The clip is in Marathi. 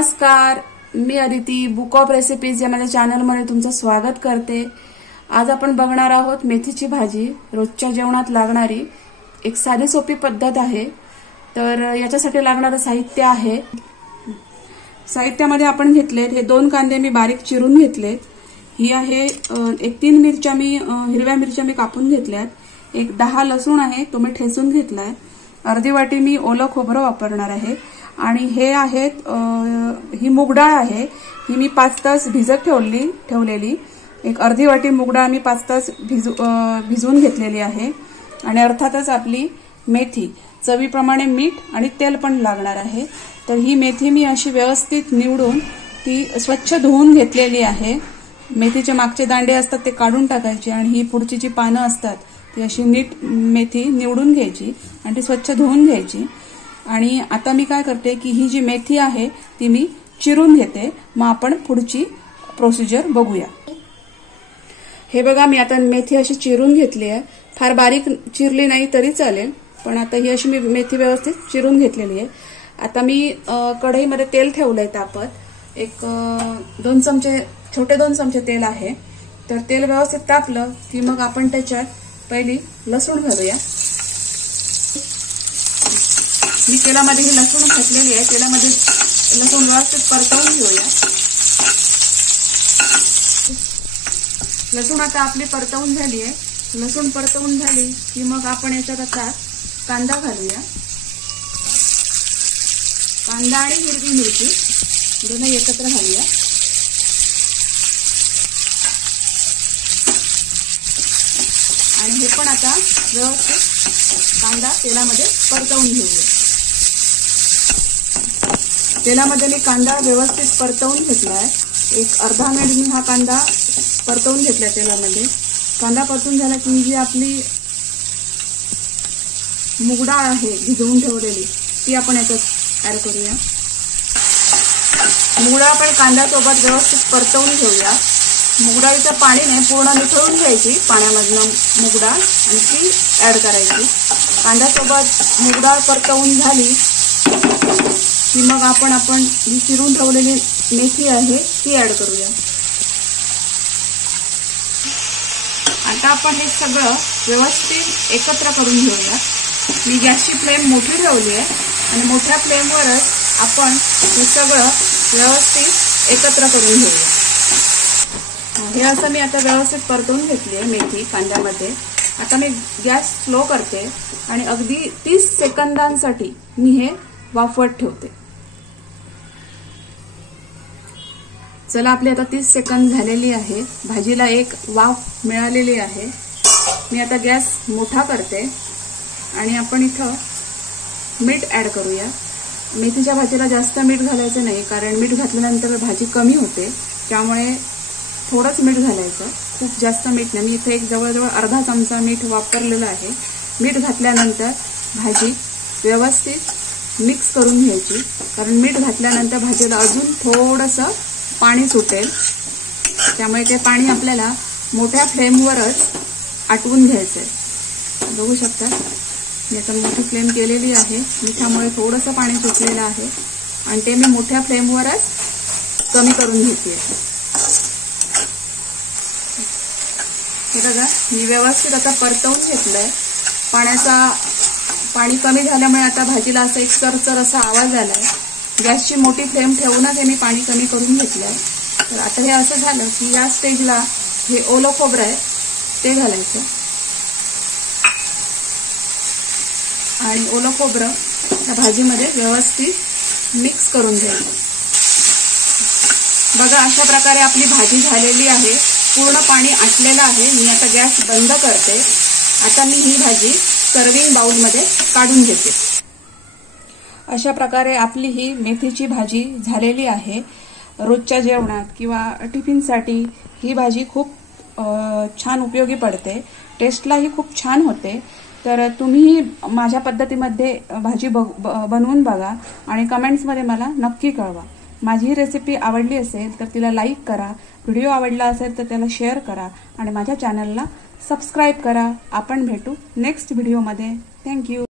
नमस्कार, मी अदिती बुक ऑफ रेसिपीज या माझ्या चॅनलमध्ये तुमचं स्वागत करते। आज आपण बघणार आहोत मेथीची भाजी। रोजच्या जेवणात लागणारी एक साधी सोपी पद्धत आहे। तर याच्यासाठी लागणारे साहित्य आहे, साहित्यामध्ये आपण घेतले हे 2 कांदे मी बारीक चिरून घेतले। ही आहे एक 3 मिरच्या मी हिरव्या मिरच्या मी कापून घेतल्यात। एक 10 लसूण आहे, तो मी ठेचून घेतलाय। अर्धी वाटी मी ओलं खोबरं वापरणार आहे आणि हे आहेत ही मूग डाळ आहे, ही मी 5 तास भिजत ठेवलेली। एक अर्धी वाटी मूग डाळ मी 5 तास भिजवून घेतलेली आहे। आणि अर्थातच आपली मेथी, चवीप्रमाणे मीठ आणि तेल पण लागणार आहे। तर ही मेथी मी अशी व्यवस्थित निवडून ती स्वच्छ धुवून घेतलेली आहे। मेथीचे मागचे दांडे असतात ते काढून टाकायचे आणि ही पुढची जी पानं असतात ती अशी नीट मेथी निवडून घ्यायची आणि ती स्वच्छ धुवून घ्यायची। आणि आता मी काय करते की ही जी मेथी आहे ती मी चिरून घेते। मग आपण पुढची प्रोसिजर बघूया। हे बघा, मी आता मेथी अशी चिरून घेतली आहे। फार बारीक चिरली नाही तरी चालेल, पण आता ही अशी मी मेथी व्यवस्थित चिरून घेतलेली आहे। आता मी कढईमध्ये तेल ठेवलंय तापत। एक 2 चमचे, छोटे 2 चमचे तेल आहे। तर तेल व्यवस्थित तापलं की मग आपण त्याच्यात पहिली लसूण घालूया। मी तेलामध्ये ही लसूण घातलेली आहे। तेलामध्ये लसूण व्यवस्थित परतवून घेऊया। लसूण आता आपली परतवून झाली आहे। लसूण परतवून झाली की मग आपण याच्यात आता कांदा घालूया। कांदा आणि हिरवी मिरची दोन्ही एकत्र घालूया। आणि हे पण आता व्यवस्थित कांदा तेलामध्ये परतवून घेऊया। तेलामध्ये मी कांदा व्यवस्थित परतवून घेतलाय। एक अर्धा मिनिट मी हा कांदा परतवून घेतलाय तेलामध्ये। कांदा परतून झाला की जी आपली मूग डाळ आहे भिजवून ठेवलेली ती आपण याच्यात ऍड करूया। मूग डाळ पण कांद्यासोबत व्यवस्थित परतवून घेऊया। मूग डाळीचं पाणी नाही, पूर्ण निथळून घ्यायची पाण्यामधनं मूग डाळ आणि ती ऍड करायची। कांद्यासोबत मूग डाळ परतवून झाली की मग आपण ही चिरून ठेवलेली मेथी आहे ती ऍड करूया। आता आपण हे सगळं व्यवस्थित एकत्र करून घेऊया। मी गॅसची फ्लेम मोठी ठेवली आहे आणि मोठ्या फ्लेमवरच आपण हे सगळं व्यवस्थित एकत्र करून घेऊया। हे असं मी आता व्यवस्थित परतवून घेतली आहे मेथी कांद्यामध्ये। आता मी गॅस स्लो करते आणि अगदी 30 सेकंदांसाठी मी हे वाफवत ठेवते। चला, आपली आता 30 सेकंद झालेली आहे। भाजीला एक वाफ मिळालेली आहे। मी आता गॅस मोठा करते आणि आपण इथं मीठ ऍड करूया। मेथीच्या भाजीला जास्त मीठ घालायचं नाही, कारण मीठ घातल्यानंतर भाजी कमी होते, त्यामुळे थोडंच मीठ घालायचं, खूप जास्त मीठ नाही। मी इथे एक जवळजवळ अर्धा चमचा मीठ वापरलेलं आहे। मीठ घातल्यानंतर भाजी व्यवस्थित मिक्स करून घ्यायची, कारण मीठ घातल्यानंतर भाजीला अजून थोडंसं पाणी सुटेल, त्यामुळे ते पाणी आपल्याला मोठ्या फ्लेमवरच आटवून घ्यायचंय। बघू शकता मी आता मोठी फ्लेम केलेली आहे। मिठामुळे थोडंसं पाणी सुटलेलं आहे आणि ते मी मोठ्या फ्लेमवरच कमी करून घेते। हे बघा, मी व्यवस्थित आता परतवून घेतलंय। पाणी कमी झाल्यामुळे आता भाजीला असं एक चरचर असा आवाज आलाय। गॅसची मोठी फ्लेम ठेवूनच हे मी पाणी कमी करून घेतलंय। तर आता हे असं झालं की या स्टेजला हे ओलं खोबरं आहे ते घालायचं आणि ओलं खोबरं त्या भाजीमध्ये व्यवस्थित मिक्स करून घ्यायचं। बघा, अशा प्रकारे आपली भाजी झालेली आहे। पूर्ण पाणी आटलेलं आहे। मी आता गॅस बंद करते। आता मी ही भाजी सर्विंग बाउलमध्ये काढून घेते। अशा प्रकारे आपली ही मेथीची भाजी झालेली आहे। रोजच्या जेवणात किंवा टिफिनसाठी ही भाजी खूप छान उपयोगी पडते। टेस्टलाही खूप छान होते। तर तुम्ही माझ्या पद्धतीमध्ये भाजी बनवून बघा आणि कमेंट्समध्ये मला नक्की कळवा। माझी ही रेसिपी आवडली असेल तर तिला लाईक करा, व्हिडिओ आवडला असेल तर त्याला शेअर करा आणि माझ्या चॅनलला सबस्क्राईब करा। आपण भेटू नेक्स्ट व्हिडिओमध्ये। थँक्यू।